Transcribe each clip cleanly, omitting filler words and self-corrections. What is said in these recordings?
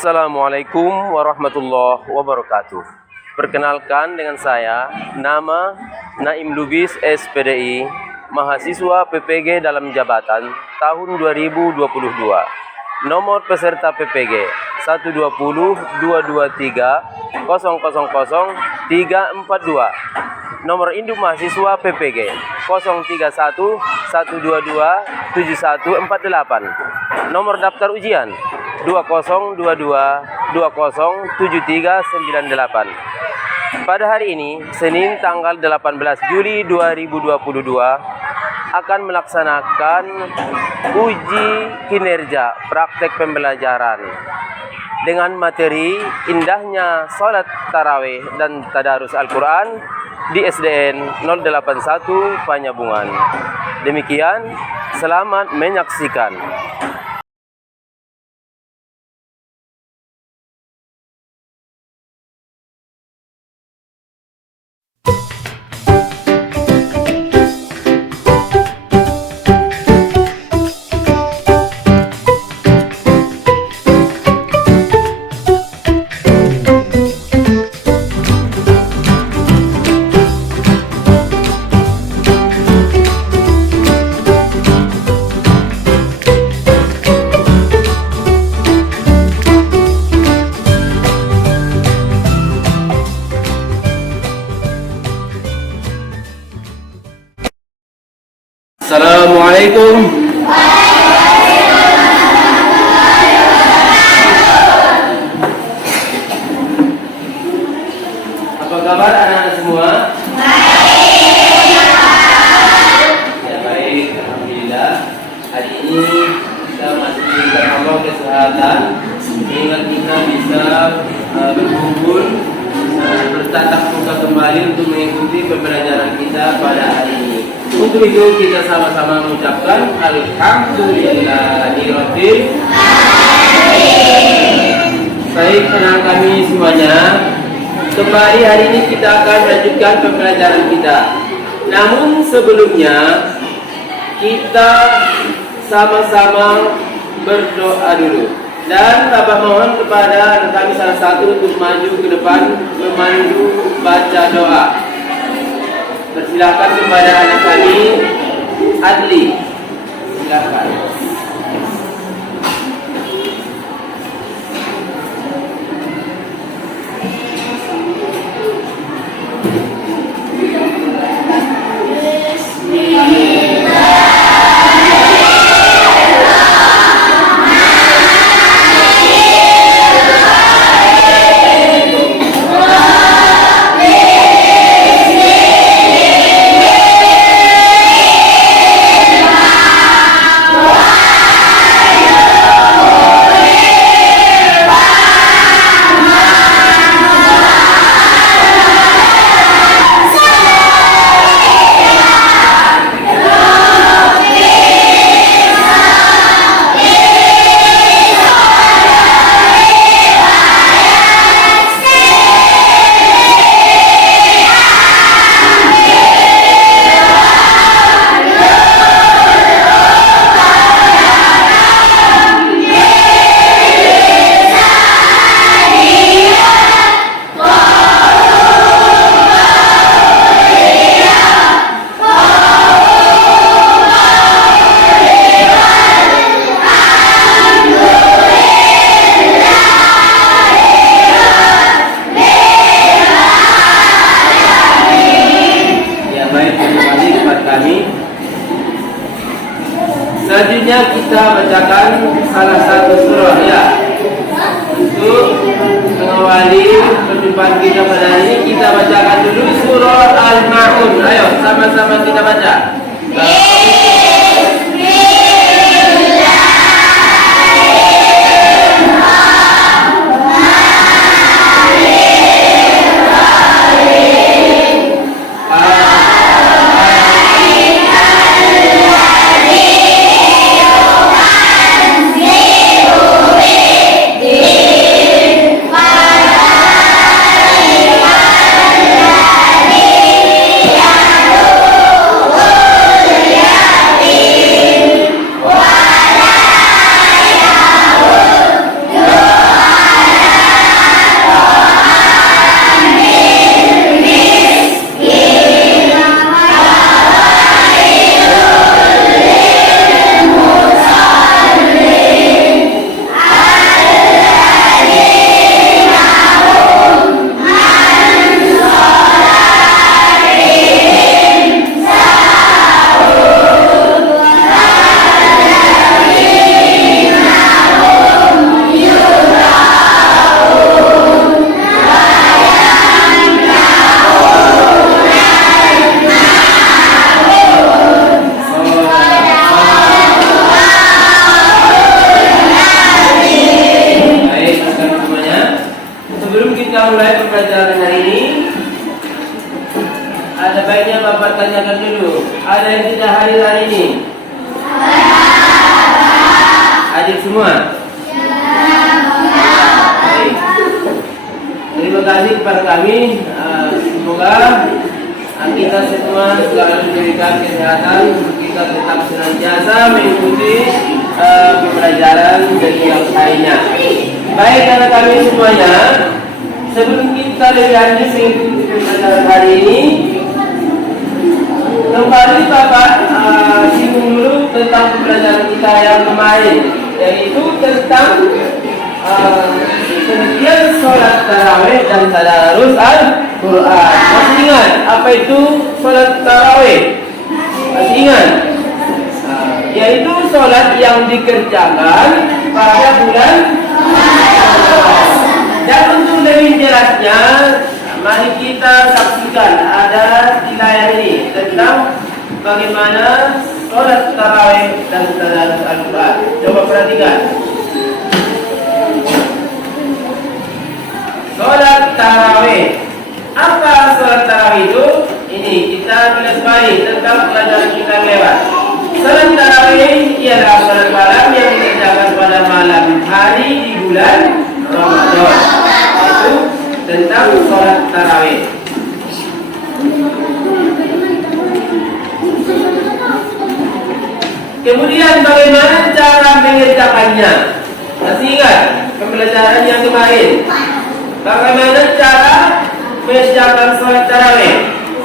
Assalamualaikum warahmatullahi wabarakatuh. Perkenalkan dengan saya, nama Naim Lubis SPDI, mahasiswa PPG dalam jabatan tahun 2022. Nomor peserta PPG 120 223 000 342. Nomor induk mahasiswa PPG 031 122 7148. Nomor daftar ujian 2022 207398. Pada hari ini, Senin tanggal 18 Juli 2022, akan melaksanakan uji kinerja praktek pembelajaran dengan materi indahnya sholat tarawih dan tadarus Al-Quran di SDN 081 Panyabungan. Demikian, selamat menyaksikan. Assalamualaikum. Apa kabar anak-anak semua? Ya, baik, alhamdulillah. Hari ini kita masih diberikan Allah kesehatan sehingga kita bisa berkumpul bertatap muka kembali untuk mengikuti pembelajaran kita pada hari ini. Untuk itu kita sama-sama mengucapkan Alhamdulillahirabbil alamin. Baik anak kami semuanya, kembali hari ini kita akan lanjutkan pembelajaran kita. Namun sebelumnya kita sama-sama berdoa dulu. Dan Bapak mohon kepada anak kami salah satu untuk maju ke depan memandu baca doa. Persilakan kepada anak kami Adli. Silakan. Selanjutnya kita bacakan salah satu surah ya. Untuk mengawali perjumpaan kita pada hari ini, kita bacakan dulu surah Al-Ma'un. Ayo sama-sama kita baca. Oh semua? Baik. Terima kasih kepada kami. Semoga kita semua selalu diberikan kesehatan, kita tetap senantiasa mengikuti pembelajaran dan yang lainnya. Baik, karena kami semuanya, sebelum kita lebih lanjut mengikuti pembelajaran hari ini, kembali Bapak singgung dulu tentang pembelajaran kita yang kemarin, yaitu tentang pengertian sholat tarawih dan tadarus Al-Quran. Masih ingat apa itu sholat tarawih? Masih ingat? Yaitu sholat yang dikerjakan pada bulan Ramadan. Dan untuk lebih jelasnya, mari kita saksikan ada di layar ini tentang bagaimana sholat tarawih dan tadarus Al-Quran. Coba perhatikan. Sholat tarawih. Apa sholat tarawih itu? Ini kita tulis balik tentang pelajaran kita lewat. Sholat tarawih ialah sholat malam yang dikerjakan pada malam hari di bulan Ramadan. Itu tentang sholat tarawih. Kemudian bagaimana cara mengerjakannya? Masih ingat pembelajaran yang kemarin? Bagaimana cara mengerjakan sholat tarawih?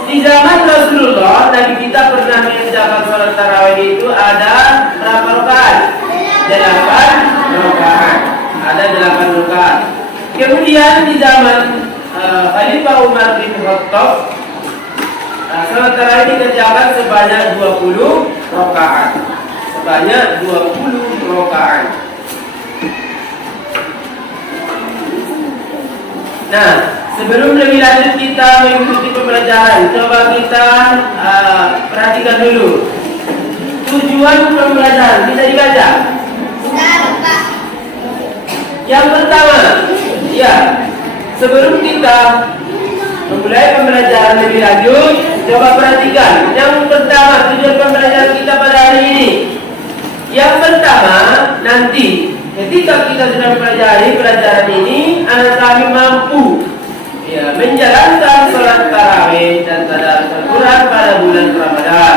Di zaman Rasulullah, Nabi kita pernah mengerjakan sholat tarawih itu ada berapa rakaat? 8 rakaat. Ada 8 rakaat. Kemudian di zaman Khalifah Umar bin Khattab, sholat tarawih dikerjakan sebanyak 20 rakaat. Sebanyak 20 rakaat. Nah, sebelum lebih lanjut kita mengikuti pembelajaran, coba kita perhatikan dulu tujuan pembelajaran. Bisa dibaca? Yang pertama, ya, sebelum kita memulai pembelajaran lebih lanjut, coba perhatikan. Yang pertama, tujuan pembelajaran kita pada hari ini. Yang pertama, nanti ketika kita sudah mempelajari pelajaran ini, anak kami mampu menjalankan sholat tarawih dan tadarus Al-Quran pada bulan Ramadan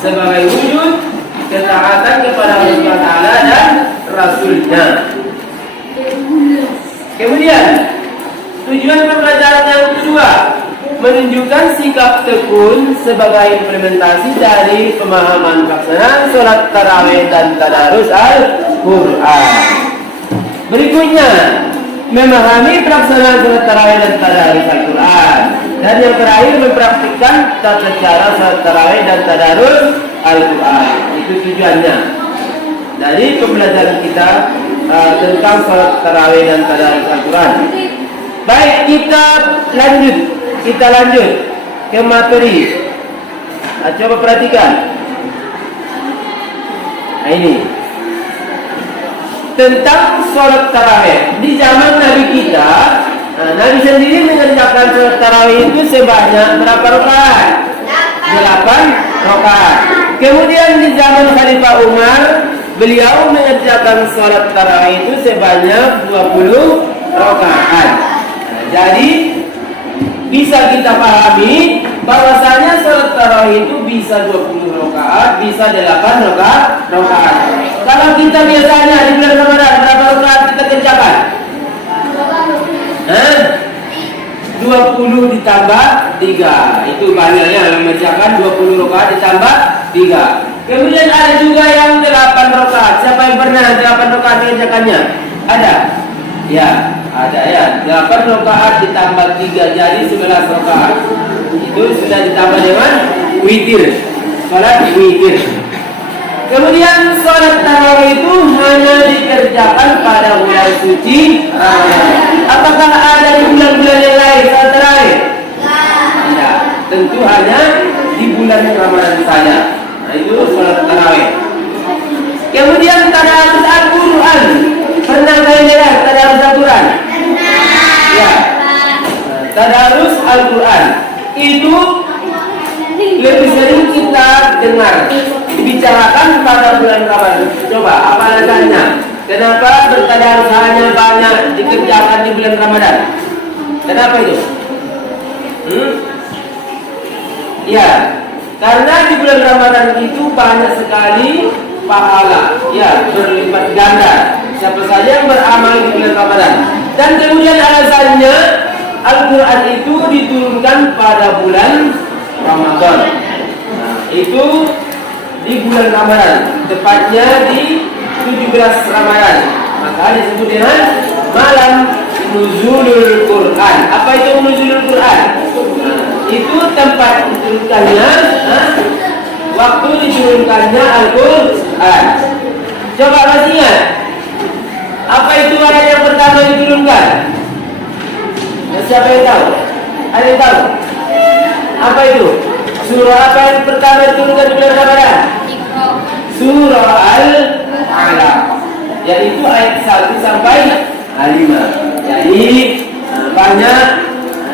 sebagai wujud ketaatan kepada Allah Taala dan Rasulnya. Kemudian tujuan pembelajaran yang kedua, menunjukkan sikap tekun sebagai implementasi dari pemahaman pelaksanaan sholat tarawih dan tadarus Al-Quran. Berikutnya, memahami pelaksanaan sholat tarawih dan tadarus Al-Quran. Dan yang terakhir, mempraktikkan tata cara sholat tarawih dan tadarus Al-Quran. Itu tujuannya dari pembelajaran kita tentang sholat tarawih dan tadarus Al-Quran. Baik, kita lanjut ke materi. Coba perhatikan. Nah, ini tentang sholat tarawih. Di zaman Nabi kita, Nabi sendiri mengerjakan sholat tarawih itu sebanyak berapa rakaat? 8 rakaat. Kemudian di zaman Khalifah Umar, beliau mengerjakan sholat tarawih itu sebanyak 20 rakaat. Jadi bisa kita pahami bahwasanya sholat tarawih itu bisa 20 rakaat, bisa 8 rakaat. Kalau kita biasanya di bulan Ramadan berapa rakaat kita kerjakan? 20 ditambah 3. Itu banyaknya mengerjakan 20 rakaat ditambah 3. Kemudian ada juga yang 8 rakaat. Siapa yang pernah 8 rakaat mengerjakannya? Ada? Ya, ada ya. 8 rakaat ditambah 3 jadi 11 rakaat. Itu sudah ditambah dengan witir. Salat witir. Kemudian salat tarawih itu hanya dikerjakan pada bulan suci Ramadan. Apakah ada di bulan-bulan yang lain salat tarawih? Tidak. Tentu hanya di bulan Ramadan saja. Nah, itu salat tarawih. Kemudian tadarus Al-Quran. Pernah kalian dengar tadarus Al-Quran? Ya. Tadarus Al-Quran itu lebih sering kita dengar dibicarakan pada bulan Ramadan. Coba apa alasannya? Kenapa bertadarus hanya banyak dikerjakan di bulan Ramadan? Kenapa itu? Ya, karena di bulan Ramadan itu banyak sekali pahala, ya, berlipat ganda. Siapa saja yang beramal di bulan Ramadan. Dan kemudian alasannya Al-Quran itu diturunkan pada bulan Ramadan. Nah, itu di bulan Ramadan, tepatnya di 17 Ramadan. Maka disebut dengan malam nuzulul Quran. Apa itu nuzulul Quran? Itu tempat diturunkannya, waktu diturunkannya Al-Quran. Coba masih ingat, apa itu ayat yang pertama diturunkan? Siapa yang tahu? Ada yang tahu? Apa itu? Surah apa yang pertama diturunkan di bulan Ramadan? Surah Al-Alaq, yaitu ayat 1 sampai 5. Jadi banyak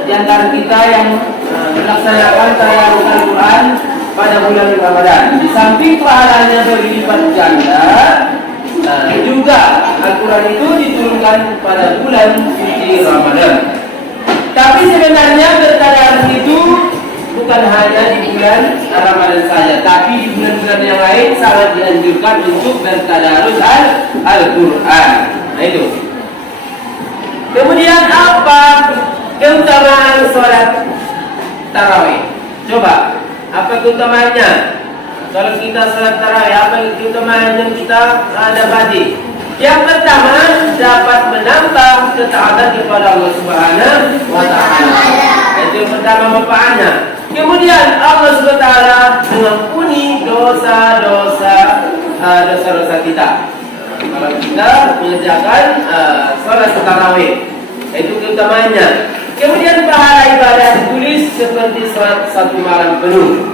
di antara kita yang melaksanakan tadarus Al-Quran pada bulan Ramadan. Di samping pahalanya berlipat ganda, juga Al-Quran itu diturunkan pada bulan suci Ramadan. Tapi sebenarnya bertadarus itu bukan hanya di bulan Ramadan saja, tapi di bulan-bulan yang lain sangat dianjurkan untuk bertadarus Al-Quran. Nah itu. Kemudian apa keutamaan sholat tarawih? Coba, apa keutamaannya? Kalau kita sholat tarawih, apa keutamaan yang kita dapati? Yang pertama, dapat menambah ketaatan kepada Allah Subhanahu wa Ta'ala. Itu yang pertama manfaatnya. Kemudian Allah Subhanahu wa Ta'ala mengampuni dosa-dosa kita. Kalau kita mengerjakan sholat tarawih, itu keutamaannya. Kemudian pahala ibadah ditulis seperti sholat 1 malam penuh.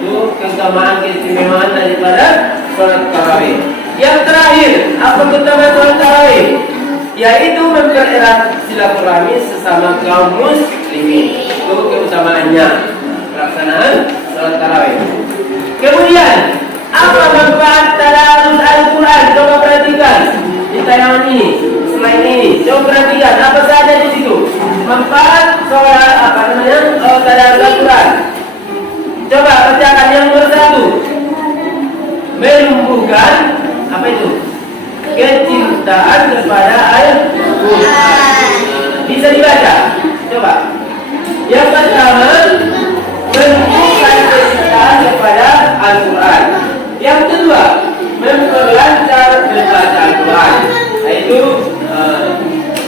Itu keutamaan keistimewaan daripada sholat tarawih. Yang terakhir, apa keutamaan sholat tarawih? Yaitu mempererat silaturahmi sesama kaum muslimin. Itu keutamaannya pelaksanaan sholat tarawih. Kemudian apa manfaat tadarus Al-Quran? Coba perhatikan di tayangan ini, selain ini. Coba perhatikan apa saja di situ. Manfaat sholat tadarus Al-Quran. Coba bacakan yang nomor 1. Menumbuhkan apa itu? Kecintaan kepada Al-Quran. Bisa dibaca. Coba. Yang pertama, menumbuhkan kecintaan kepada Al-Quran. Yang kedua, memperlancar membaca Al-Quran. Nah, itu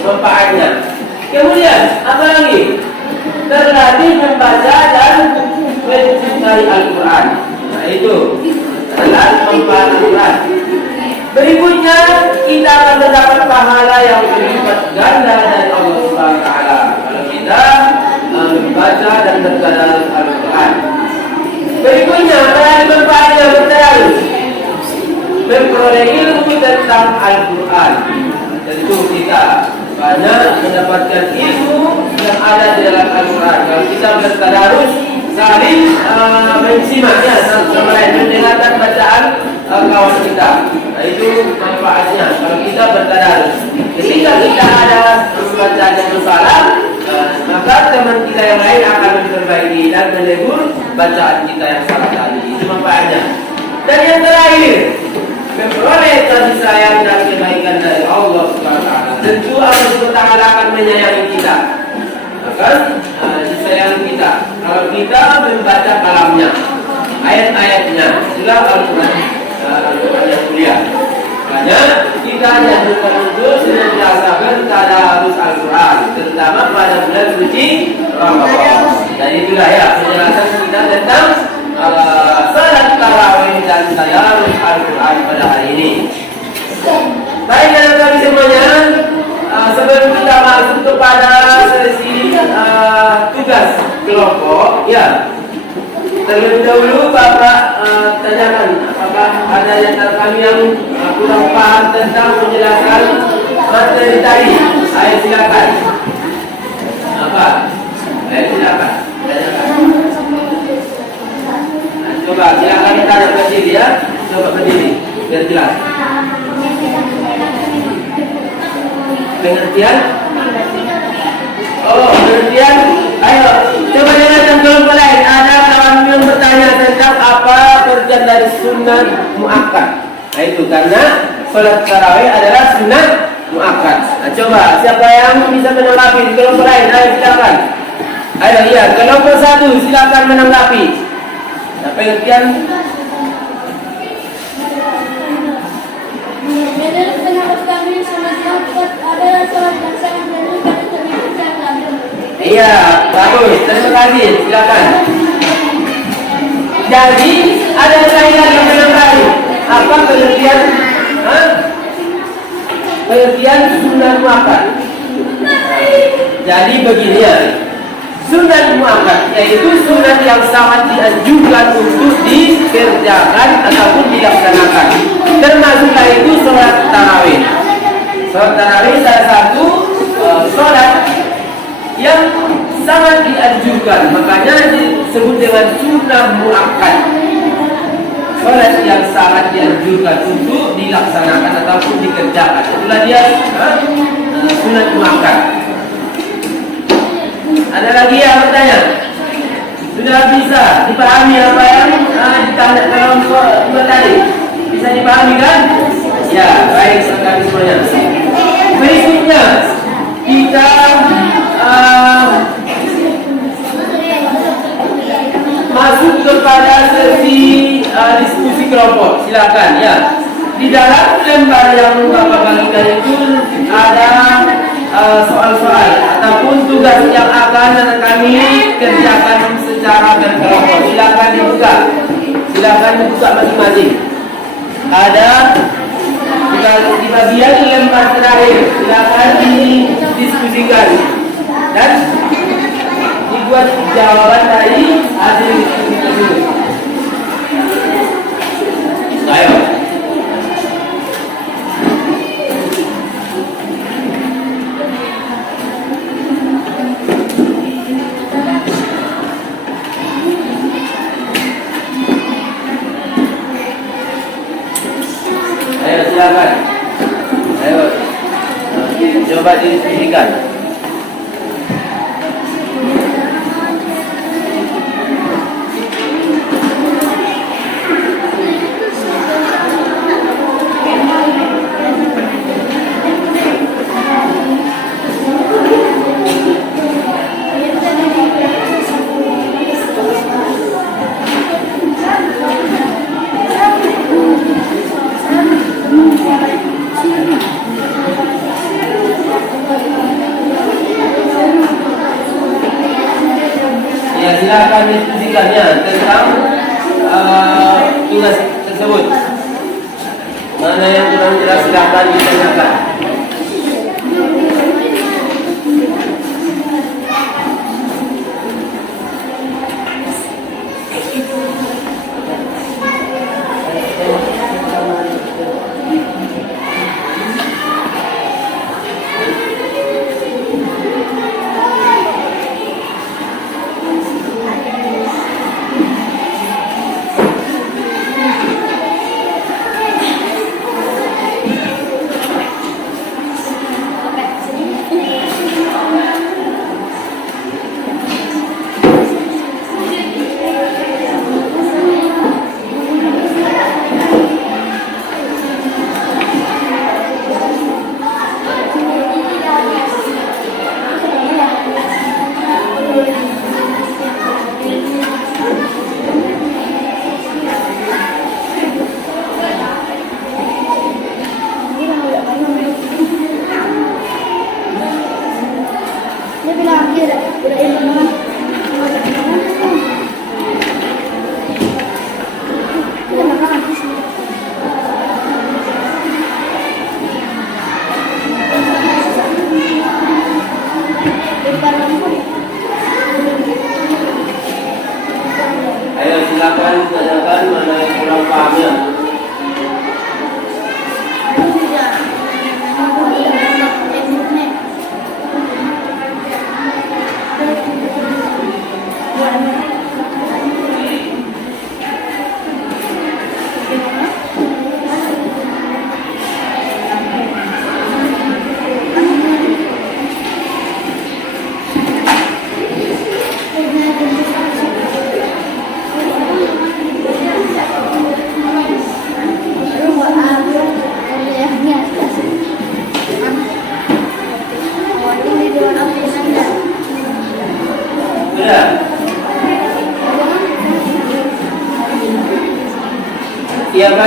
manfaatnya. Kemudian apa lagi? Terlatih membaca dan mencintai Al-Quran. Nah, itu adalah manfaat Al-Quran. Berikutnya, kita akan mendapat pahala yang berlipat ganda dari Allah Subhanahu wa Ta'ala kalau kita membaca dan bertadarus Al-Quran. Berikutnya, apa manfaatnya bertadarus? Memperoleh ilmu tentang Al-Quran. Tentu kita banyak mendapatkan ilmu yang ada di dalam Al-Quran. Kalau kita bertadarus, saling mensimaknya sama lain, mendengarkan bacaan kawan kita. Nah, itu manfaatnya kalau kita bertadarus. Ketika kita ada membaca yang bersalah, maka teman kita yang lain akan memperbaiki dan menegur bacaan kita yang salah tadi. Itu manfaatnya. Dan yang terakhir, memperoleh kasih sayang dan kebaikan dari Allah Subhanahu wa Ta'ala. Tentu Allah Subhanahu wa Ta'ala akan menyayangi kita, akan disayangi kita kalau kita membaca kalamnya, ayat-ayatnya, itulah Al-Quran yang mulia. Makanya kita dianjurkan untuk senantiasa bertadarus Al-Quran, terutama pada bulan suci Ramadan. Dan itulah ya penjelasan kita tentang salat tarawih dan tadarus Al-Quran pada hari ini. Baik teman-teman semuanya, sebelum kita masuk kepada sesi tugas kelompok, ya terlebih dahulu Bapak tanyakan apakah ada yang kami yang kurang paham tentang penjelasan materi tadi. Saya silakan. Apa? Saya silakan. Tanyakan. Nah, coba silakan ditanya berdiri ya. Coba berdiri biar jelas. Pengertian? Oh, pengertian? Ayo, coba dengarkan kelompok lain. Ada kawan yang bertanya tentang apa pengertian dari sunat muakkad. Nah itu karena sholat tarawih adalah sunat muakkad. Nah, coba siapa yang bisa menanggapi di kelompok lain? Ayo silakan. Ayo iya, kelompok satu silakan menanggapi. Nah, pengertian menurut pendapat kami sholat muakkad adalah sholat yang sangat menunjukkan untuk dikerjakan. iya, bagus. Terima kasih. Silakan. Jadi ada lain yang menanggapi. Apa pengertian? Hah? Pengertian sunat muakkad. Jadi begini ya. Sunat muakkad yaitu sunat yang sangat dianjurkan untuk dikerjakan ataupun dilaksanakan. Termasuklah itu sholat tarawih. Sholat tarawih salah satu sholat yang sangat dianjurkan, makanya disebut dengan sunnah muakkad. Sholat yang sangat dianjurkan untuk dilaksanakan ataupun dikerjakan. Itulah dia sunat muakkad. Ada lagi yang bertanya? Sudah bisa dipahami apa yang ditanya dalam dua tadi? Bisa dipahami kan? Ya, baik sekali semuanya. Berikutnya kita masuk kepada sesi diskusi kelompok. Silakan ya. Di dalam lembar yang Bapak bagikan itu ada soal-soal ataupun tugas yang akan kami kerjakan secara berkelompok. Silakan dibuka. Silakan dibuka masing-masing. Ada di bagian lembar terakhir. Silakan didiskusikan dan dibuat jawaban dari hasil diskusi tersebut. Ayo. Silakan. Ayo. Coba didiskusikan. Silakan diskusikannya tentang tugas tersebut. Mana yang kurang jelas silakan ditanyakan.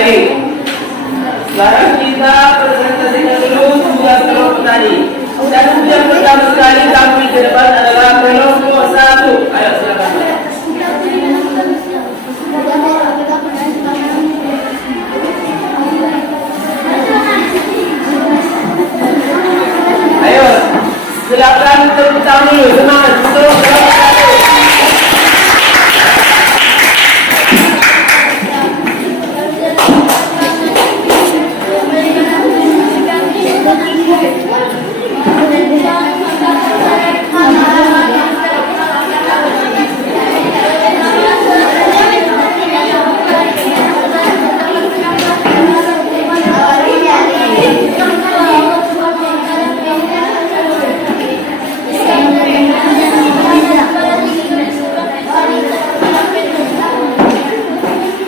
Baik. Sekarang kita presentasikan dulu tugas kelompok tadi. Dan yang pertama sekali kami ke depan adalah kelompok 1. Ayo silakan. Ayo, silakan tepuk tangan dulu. Semangat untuk kelompok 1.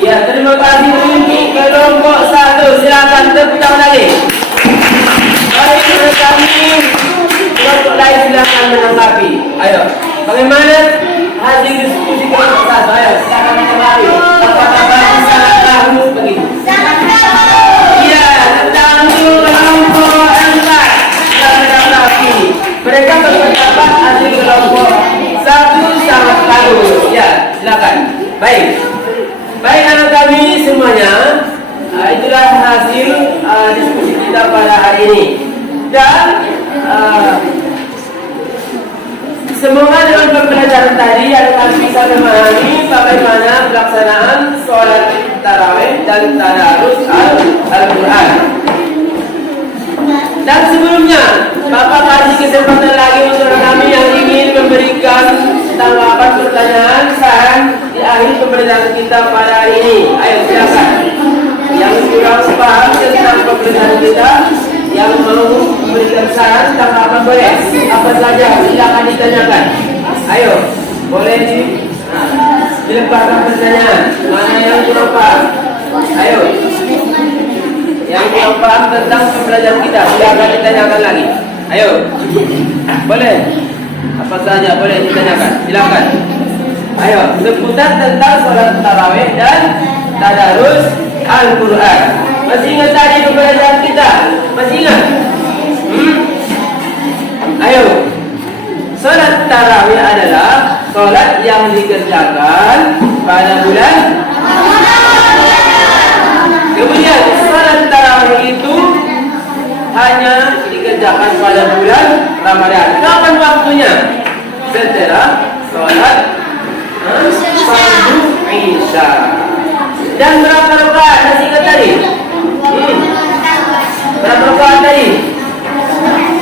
Ya, terima kasih untuk kelompok 1. Silakan tepuk tangan lagi. Baik, kami kelompok lain silakan menanggapi. Ayo, bagaimana hasil diskusi kelompok 1? Ayo, silakan menanggapi. Apa-apa sangat bagus begitu. Iya, tentang kelompok 4. Silakan menanggapi. Mereka berpendapat hasil kelompok 1 sangat bagus. Ya, silakan. Baik. Baik anak kami semuanya, itulah hasil diskusi kita pada hari ini. Dan semoga dengan pembelajaran tadi anak kami bisa memahami bagaimana pelaksanaan sholat tarawih dan tadarus Al-Quran. Dan sebelumnya, Bapak kasih kesempatan lagi untuk kami yang ingin memberikan tanggapan pertanyaan saran di akhir pembelajaran kita pada hari ini. Ayo silakan. Yang kurang paham tentang pembelajaran kita, yang mau memberikan saran tanggapan boleh. Apa saja silakan ditanyakan. Ayo, boleh dilemparkan pertanyaan. Mana yang kurang paham? Ayo. Yang kurang paham tentang pembelajaran kita, silakan ditanyakan lagi. Ayo, boleh. Apa saja boleh ditanyakan, silakan. Ayo, seputar tentang sholat tarawih dan tadarus Al-Quran. Masih ingat tadi pembelajaran kita? Masih ingat? Ayo, sholat tarawih adalah sholat yang dikerjakan pada bulan. Kemudian sholat tarawih itu hanya dikerjakan pada bulan Ramadan. Kapan waktunya? Setelah sholat fardu Isya. Dan berapa rakaat? Masih ingat tadi? Berapa rakaat tadi?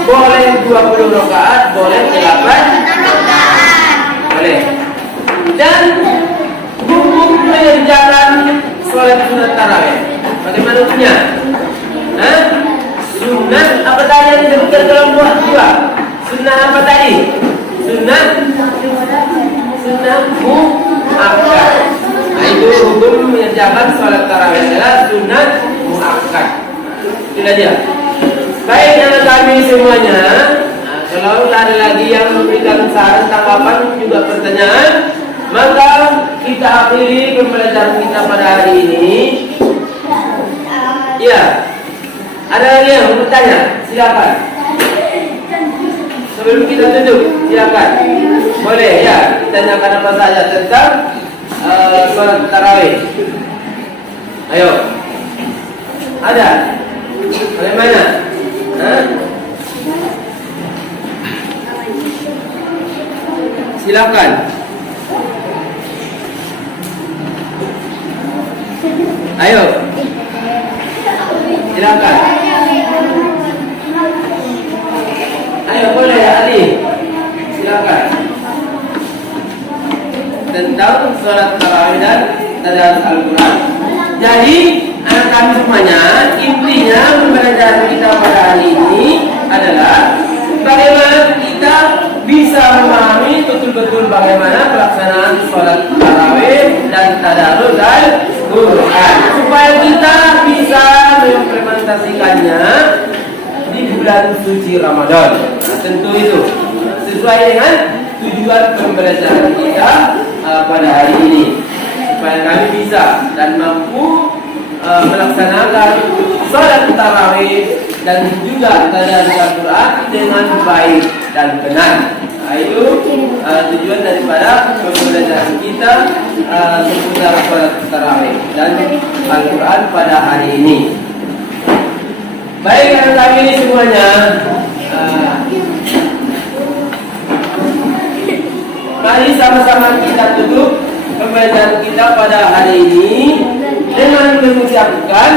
Boleh 20 rakaat, boleh 8 boleh. Dan hukum mengerjakan sholat sunat tarawih, bagaimana hukumnya? Sunat apa tadi yang disebutkan kelompok 2? Sunnah apa tadi? Sunnah muakkad. Nah, itu hukum mengerjakan sholat tarawih adalah sunat muakkad. Itulah dia. Baik anak kami semuanya. Kalau ada lagi yang memberikan saran, tanggapan, juga pertanyaan, maka kita akhiri pembelajaran kita pada hari ini. Ya. Ada lagi yang mau bertanya? Silakan. Sebelum kita tutup, silakan. Boleh ya, ditanyakan apa saja tentang sholat tarawih. Ayo. Ada? Bagaimana? Silakan. Ayo. Silakan. Ayo boleh ya Ali. Silakan. Tentang sholat tarawih dan tadarus Al-Quran. Jadi anak kami semuanya, intinya pembelajaran kita pada hari ini adalah bagaimana kita bisa memahami betul-betul bagaimana pelaksanaan sholat tarawih dan tadarus Al-Quran, supaya kita bisa mengimplementasikannya di bulan suci Ramadan. Nah, tentu itu sesuai dengan tujuan pembelajaran kita pada hari ini, supaya kami bisa dan mampu melaksanakan sholat tarawih dan juga tadarus Al-Quran dengan baik dan benar. Nah, itu tujuan daripada pembelajaran kita seputar sholat tarawih dan Al-Quran pada hari ini. Baik, anak kami ini semuanya, mari sama-sama kita tutup pembelajaran kita pada hari ini dengan mengucapkan